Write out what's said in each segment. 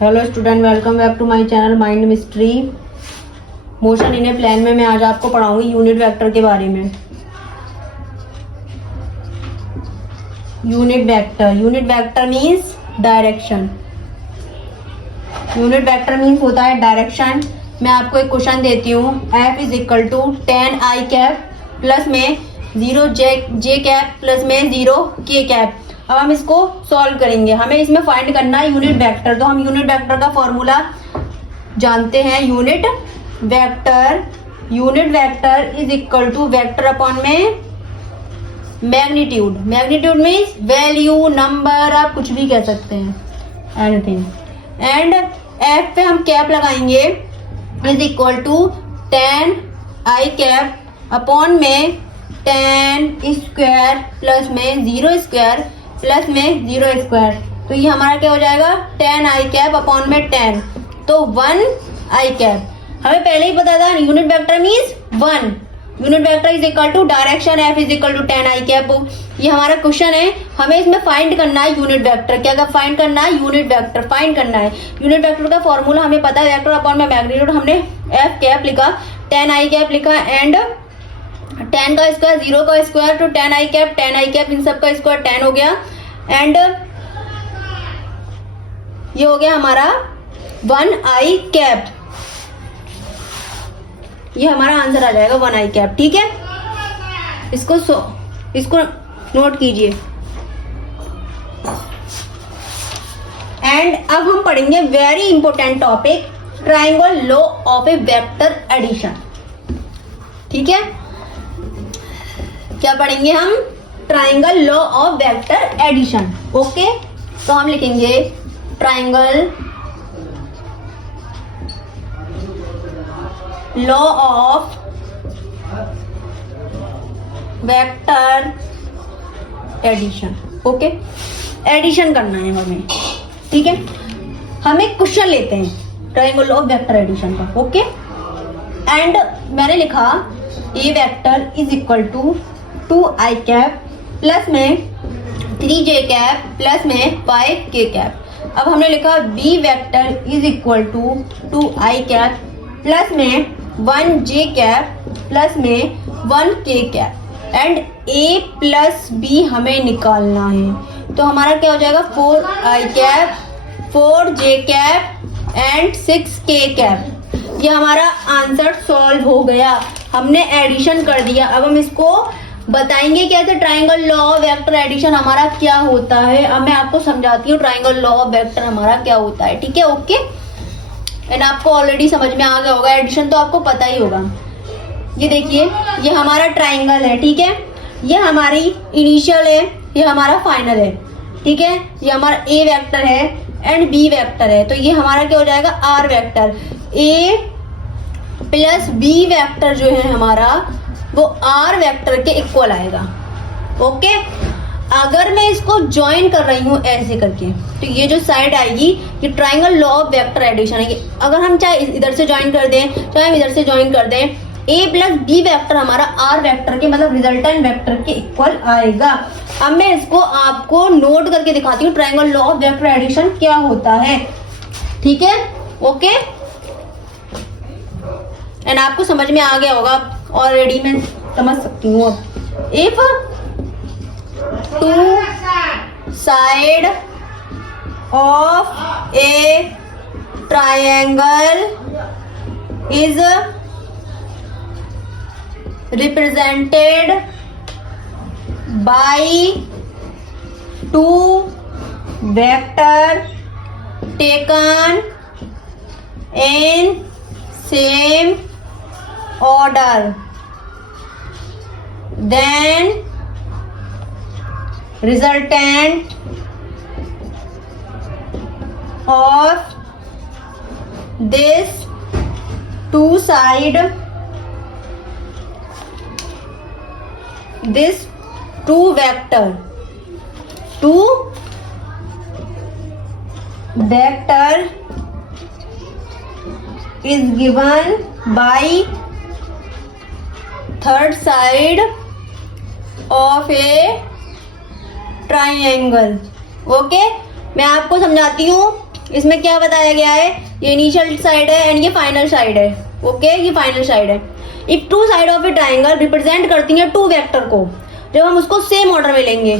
Hello student, welcome back to my channel Mind Mystery. Motion in a plane में मैं आज आपको पढ़ाऊंगी unit vector के बारे में। Unit vector means direction. Unit vector means होता है डायरेक्शन। मैं आपको एक क्वेश्चन देती हूँ, F is equal to 10 I cap plus में 0 J कैप प्लस में 0 K कैप। अब हम इसको सॉल्व करेंगे। हमें इसमें फाइंड करना है यूनिट वेक्टर। तो हम यूनिट वेक्टर का फॉर्मूला जानते हैं। Unit vector is equal to vector upon में magnitude. Magnitude means value, number, आप कुछ भी कह सकते हैं, एनीथिंग। एंड एफ पे हम कैप लगाएंगे is equal to 10 I cap upon में 10 स्क्वायर प्लस में 0 स्क्वायर प्लस में 0 स्क्वायर। तो ये हमारा क्या हो जाएगा, 10 I कैप अपॉन में 10, तो 1 I कैप। हमें पहले ही पता था unit vector means 1। Unit vector is equal to direction, F is equal to 10 I cap. ये हमारा क्वेश्चन है, हमें इसमें फाइंड करना है यूनिट वेक्टर। क्या फाइंड करना है? यूनिट वेक्टर फाइंड करना है। यूनिट वेक्टर का फॉर्मूला हमें पता है, वेक्टर अपॉन में मैग्नीट्यूड। हमने F कैप लिखा, 10 I कैप लिखा, एंड 10 का स्क्वायर 0 का स्क्वायर, तो 10 I कैप इन सब का स्क्वायर 10 हो गया। एंड ये हो गया हमारा 1 I कैप। ये हमारा आंसर आ जाएगा 1 I कैप। ठीक है, इसको नोट कीजिए। एंड अब हम पढ़ेंगे very important topic, triangle law of a vector addition. ठीक है, क्या पढ़ेंगे हम? Triangle law of vector addition. Okay, तो हम लिखेंगे triangle law of vector addition. Okay, addition करना है हमें। ठीक है, हम एक क्वेश्चन लेते हैं triangle law of vector addition का। ओके, एंड मैंने लिखा A vector is equal to 2 I cap plus में 3 J कैप प्लस में 5 K कैप। अब हमने लिखा B vector is equal to 2 I cap plus में 1 J कैप प्लस में 1 K cap. And A plus B हमें निकालना है। तो हमारा क्या हो जाएगा, 4 I cap, 4 J cap and 6 K cap. ये हमारा आंसर सॉल्व हो गया। हमने एडिशन कर दिया। अब हम इसको बताएंगे कैसे triangle law of vector addition हमारा क्या होता है। अब मैं आपको समझाती हूँ ट्राइंगल लॉ ऑफ वेक्टर हमारा क्या होता है। ठीक है, ओके। एंड आपको ऑलरेडी समझ में आ गया होगा, एडिशन तो आपको पता ही होगा। ये देखिए, ये हमारा ट्राइंगल है। ठीक है, ये हमारी इनिशियल है, ये हमारा फाइनल है। ठीक है, ये हमारा ए वेक्टर है एंड बी वेक्टर है। तो ये हमारा क्या हो जाएगा, R vector. A plus B vector जो है हमारा, वो आर वेक्टर के इक्वल आएगा। ओके, अगर मैं इसको ज्वाइन कर रही हूं ऐसे करके, तो ये जो साइड आएगी ये triangle law of vector addition है। अगर हम चाहे इधर से ज्वाइन कर दें, चाहे हम इधर से ज्वाइन कर दें, ए प्लस बी वेक्टर हमारा आर वेक्टर के मतलब रिजल्टेंट वेक्टर के इक्वल आएगा। अब मैं इसको आपको नोट करके दिखाती हूँ triangle law of vector addition क्या होता है। ठीक है, ओके। एंड आपको समझ में आ गया होगा ऑलरेडी, मैं समझ सकती हूँ। अब if 2 side of a triangle is represented bye 2 vector taken in same order, then resultant of this two side, this two vector is given by third side of a triangle. Okay, मैं आपको समझाती हूँ इसमें क्या बताया गया है, ये इनिशियल साइड है एंड ये फाइनल साइड है। ओके, ये फाइनल साइड है। If two side of a triangle represent करती है टू वेक्टर को, जब हम उसको सेम ऑर्डर में लेंगे,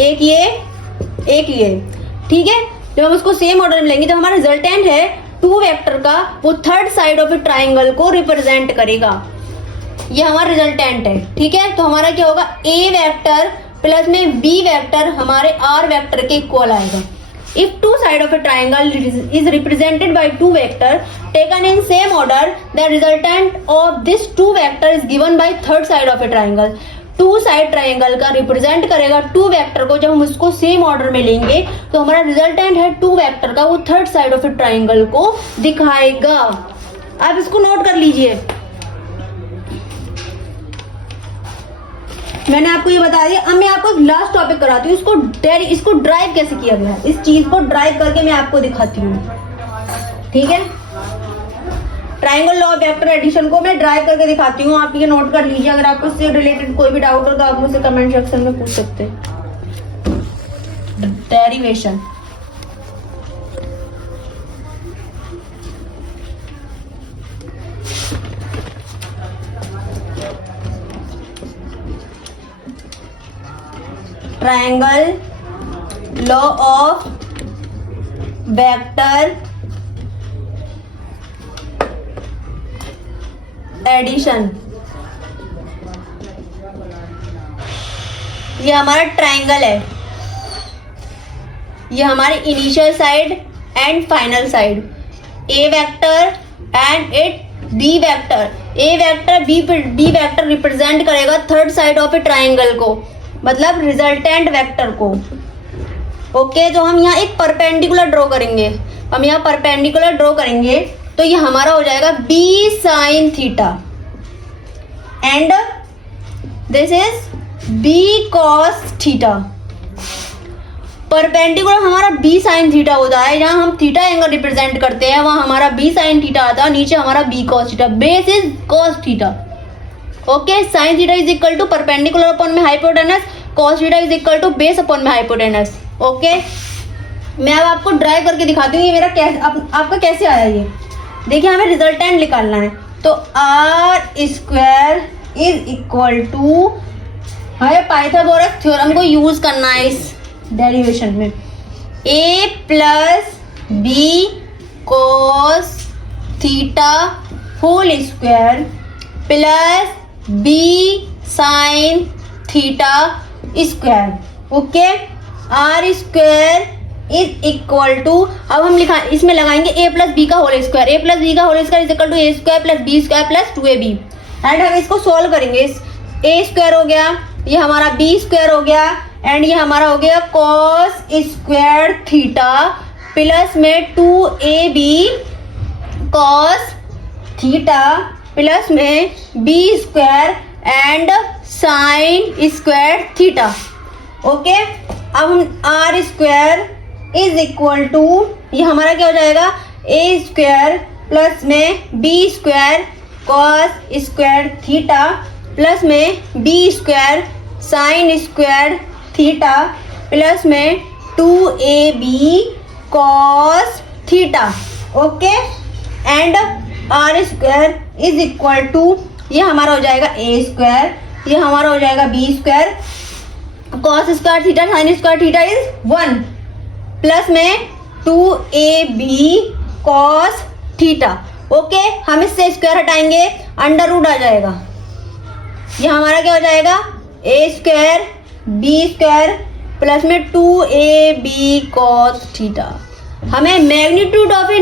एक ये, ठीक है, जब हम उसको सेम ऑर्डर में लेंगे तो हमारा रिजल्टेंट है टू वेक्टर का, वो third side of a triangle को रिप्रेजेंट करेगा। ये हमारा रिजल्टेंट है, ठीक है। तो हमारा क्या होगा, ए वेक्टर प्लस में बी वेक्टर हमारे आर वेक्टर के इक्वल आएगा। If two side of a triangle is represented by two vector taken in same order, the resultant of this two vector is given by third side of a triangle. Two side triangle का represent करेगा two vector को, जब हम उसको same order में लेंगे तो हमारा रिजल्टेंट है टू वेक्टर का, वो third side of a triangle को दिखाएगा। आप इसको नोट कर लीजिए। मैंने आपको ये बता दिया। अब मैं आपको एक लास्ट टॉपिक कराती हूँ, इसको ड्राइव कैसे किया गया है, इस चीज को ड्राइव करके मैं आपको दिखाती हूँ, ठीक है। Triangle law of vector addition को मैं ड्राइव करके दिखाती हूँ, आप ये नोट कर लीजिए। अगर आपको इससे रिलेटेड कोई भी डाउट हो तो आप मुझसे कमेंट सेक्शन में पूछ सकते हैं। Derivation, triangle law of vector addition, ये हमारा ट्राइंगल है, ये हमारे initial side and final side, A vector and it B vector. A vector B vector represent करेगा third side of a triangle को, मतलब रिजल्टेंट वेक्टर को। ओके, तो हम यहाँ एक परपेंडिकुलर ड्रॉ करेंगे, हम यहाँ परपेंडिकुलर ड्रॉ करेंगे तो ये हमारा हो जाएगा B sine theta and this is B cos theta. Perpendicular हमारा बी साइन थीटा होता है, जहां हम थीटा एंगल रिप्रेजेंट करते हैं वहां हमारा बी साइन थीटा आता है, नीचे हमारा B cos theta, base is cos theta. Okay, sine theta is equal to perpendicular upon में hypotenuse, cos theta is equal to base upon में हाइपोटेनस। ओके, मैं अब आपको ड्राइव करके दिखाती हूँ ये मेरा आपका कैसे आया। ये देखिए, हमें रिजल्टेंट निकालना है, तो R square is equal to, हमें पाइथागोरस थ्योरम को यूज करना है इस डेरिवेशन में, A plus B cos theta whole square plus B sine theta square. Okay, R square is equal to, अब हम इसमें लगाएंगे ए प्लस बी का whole square, A plus B का whole square is equal to A square plus B square plus 2ab and हम इसको solve करेंगे। ए square हो गया, ये हमारा बी स्क्वायर हो गया एंड ये हमारा हो गया कॉस स्क्वायर थीटा प्लस में 2ab कॉस थीटा प्लस में B square and sine square theta. Okay, अब हम R square is equal to, ये हमारा क्या हो जाएगा, ए स्क्वायर प्लस में B square cos square theta plus में B square sine square theta plus में 2ab cos theta. Okay, and R square is equal to, ये हमारा हो जाएगा ए स्क्वायर, ये हमारा हो जाएगा B square cos square theta sine square theta is 1 plus में 2ab कॉस थीटा। ओके, हम इससे स्क्वायर हटाएंगे, अंडर रूट आ जाएगा, ये हमारा क्या हो जाएगा, A square B square plus में 2ab कॉस थीटा। हमें magnitude of a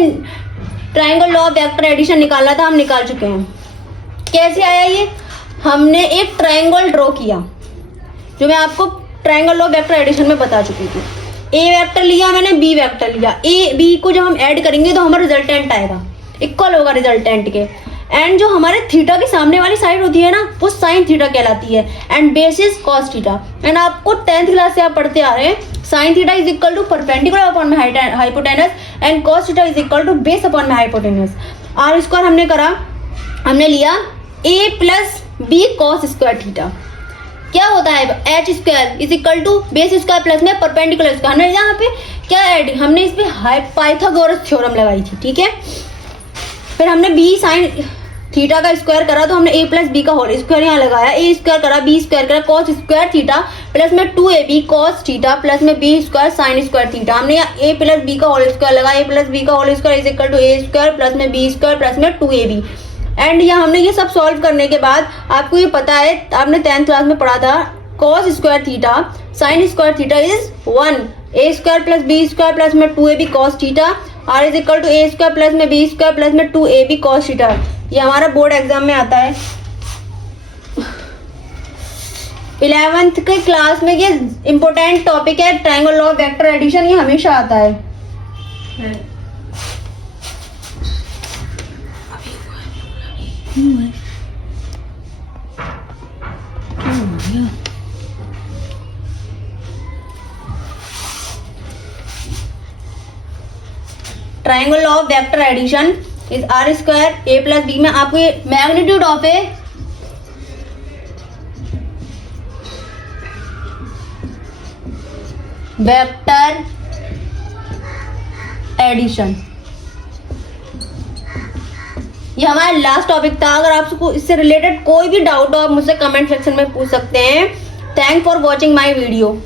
triangle law of vector addition निकालना था, हम निकाल चुके हैं। कैसे आया ये, हमने एक ट्राइंगल ड्रॉ किया, जो मैं आपको triangle law of vector addition में बता चुकी थी। ए वेक्टर लिया मैंने, बी वेक्टर लिया, ए बी को जब हम ऐड करेंगे तो हमारा रिजल्टेंट आएगा, इक्वल होगा रिजल्टेंट के। एंड जो हमारे थीटा के सामने वाली साइड होती है ना, वो साइन थीटा कहलाती है and basis cos theta. And आपको 10th क्लास से आप पढ़ते आ रहे हैं, sine theta is equal to perpendicular upon में hypotenuse and cos theta is equal to base upon में हाइपोटेनस। आर स्क्वायर हमने करा, हमने लिया A plus B cos square theta क्या होता है H square is equal to base square plus में परपेंडिकुलर स्क्वायर। हमने यहाँ पे क्या ऐड, हमने इस पे पाइथागोरस थ्योरम लगाई थी, ठीक है। फिर हमने बी साइन थीटा का स्क्वायर करा तो हमने ए प्लस बी का होल स्क्वायर यहाँ लगाया, ए स्क्वायर करा बी स्क्वायर करा कॉस स्क्वायर थीटा प्लस में 2ab कॉस थीटा प्लस में B square sine square theta. हमने यहाँ ए प्लस बी का होल स्क्वायर लगाया, ए प्लस बी का whole square is equal to A square plus में B square plus में 2ab। And यहाँ हमने ये सब सॉल्व करने के बाद आपको ये पता है, आपने 10th क्लास में पढ़ा था cos square theta sine square theta is 1, A square plus B square plus में 2ab cos theta R is equal to A square plus में बी स्क्वायर प्लस में 2ab कॉस थीटा। ये हमारा board exam में आता है 11th के class में। ये इंपॉर्टेंट टॉपिक है triangle law of vector addition, ये हमेशा आता है। Triangle law of vector addition is R square A plus B में आपको ये magnitude of a vector addition, ये हमारा लास्ट टॉपिक था। अगर आपको इससे रिलेटेड कोई भी डाउट हो आप मुझसे कमेंट सेक्शन में पूछ सकते हैं। Thank for watching my video.